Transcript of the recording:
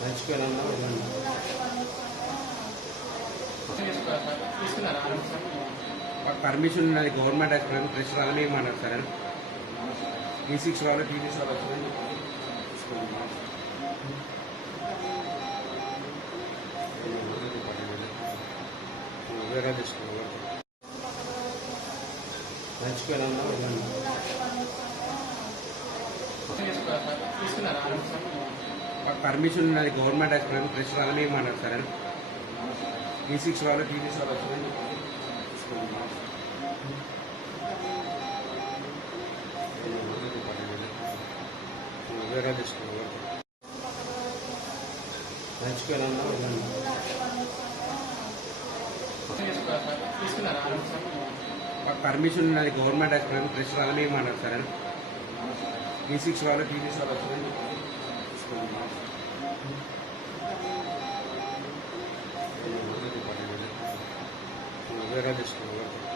మర్చిపోయినా తీసుకున్నారా పర్మిషన్ ఉన్నది గవర్నమెంట్ హాస్పిటల్ ఫ్రెష్ రాగానే ఏమన్నారు సరే. ఈ సిక్స్ రావాలి టీ సిక్స్ వాళ్ళు వేరే తీసుకున్నాను మర్చిపోయినా తీసుకున్నారా? పర్మిషన్ ఉన్నది గవర్నమెంట్ హాస్పిటల్ ప్రెస్ రాగానే ఏమన్నారు సార్ టీ సిక్స్ వాళ్ళు టీ సిక్స్ వాళ్ళు వేరే తీసుకున్నాను పర్మిషన్ ఉన్నది గవర్నమెంట్ హాస్పిటల్ ప్రెస్ రాగానే ఏమన్నారు సార్ టీ సిక్స్ వాళ్ళు టీ సిక్స్ వాళ్ళు వచ్చిందని వేరే తీసుకున్నాను